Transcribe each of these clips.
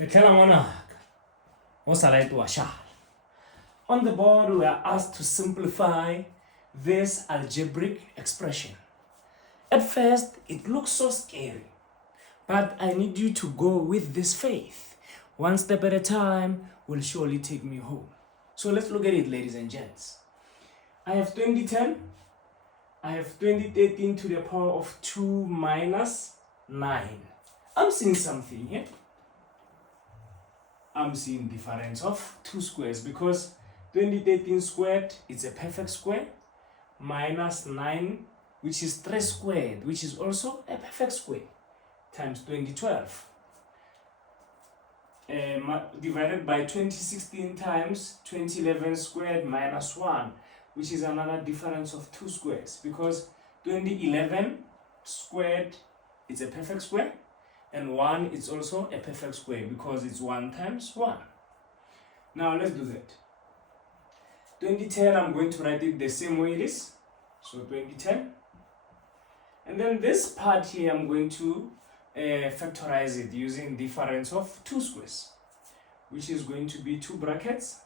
On the board, we are asked to simplify this algebraic expression. At first, it looks so scary, but I need you to go with this faith. One step at a time will surely take me home. So let's look at it, ladies and gents. I have 2010. I have 2013 to the power of 2 minus 9. I'm seeing something here. I'm seeing difference of 2 squares because 2013 squared is a perfect square minus 9, which is 3 squared, which is also a perfect square, times 2012. Divided by 2016 times 2011 squared minus 1, which is another difference of 2 squares because 2011 squared is a perfect square and 1 is also a perfect square because it's 1 times 1. Now let's do that. 2010, I'm going to write it the same way it is. So 2010. And then this part here, I'm going to factorize it using difference of 2 squares, which is going to be 2 brackets.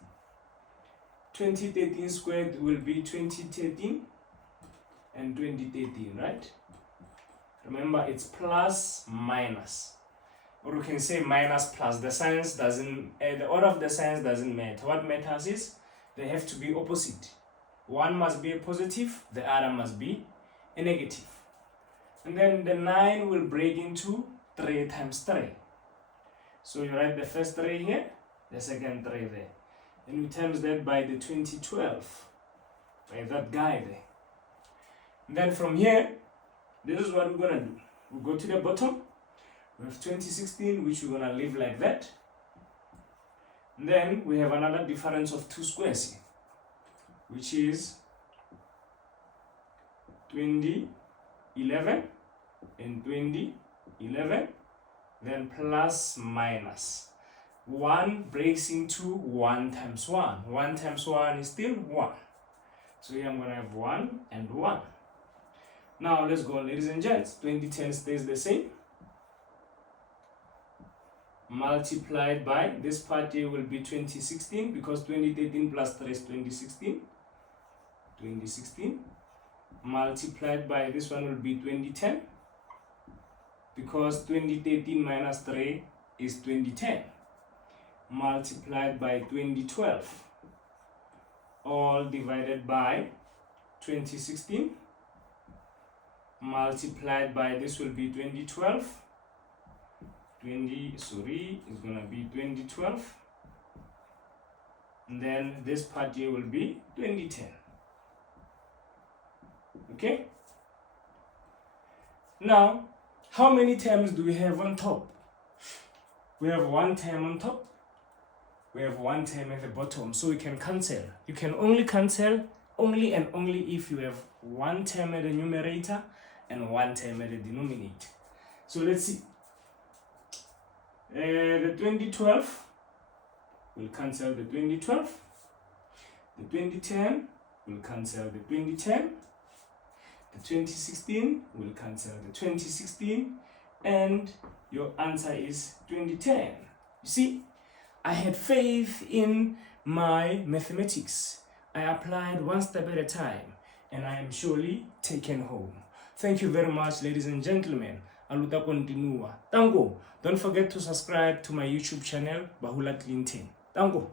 2013 squared will be 2013 and 2013, right? Remember, it's plus minus, or we can say minus plus. The signs doesn't, the order of the signs doesn't matter. What matters is they have to be opposite. One must be a positive, the other must be a negative. And then the 9 will break into 3 times 3. So you write the first 3 here, the second 3 there. And you times that by the 2012, by that guy there. And then from here, this is what we're going to do. We'll go to the bottom. We have 2016, which we're going to leave like that. And then we have another difference of 2 squares here, which is 2011 and 2011, then plus minus. 1 breaks into 1 times 1. 1 times 1 is still 1. So here I'm going to have 1 and 1. Now let's go, ladies and gents. 2010 stays the same. Multiplied by this part here will be 2016 because 2013 plus 3 is 2016. 2016 multiplied by this one will be 2010 because 2013 minus 3 is 2010. Multiplied by 2012, all divided by 2016, multiplied by this will be 2012, is gonna be 2012, and then this part here will be 2010. Okay, now how many terms do we have on top? We have 1 term on top. We have 1 term at the bottom, so we can cancel. You can only cancel only and only if you have 1 term at the numerator and 1 term at the denominator. So let's see. The 2012 will cancel the 2012. The 2010 will cancel the 2010. The 2016 will cancel the 2016. And your answer is 2010. You see? I had faith in my mathematics. I applied 1 step at a time, and I am surely taken home. Thank you very much, ladies and gentlemen. Aluta continua. Tango. Don't forget to subscribe to my YouTube channel, Bahula Clinton. Tango.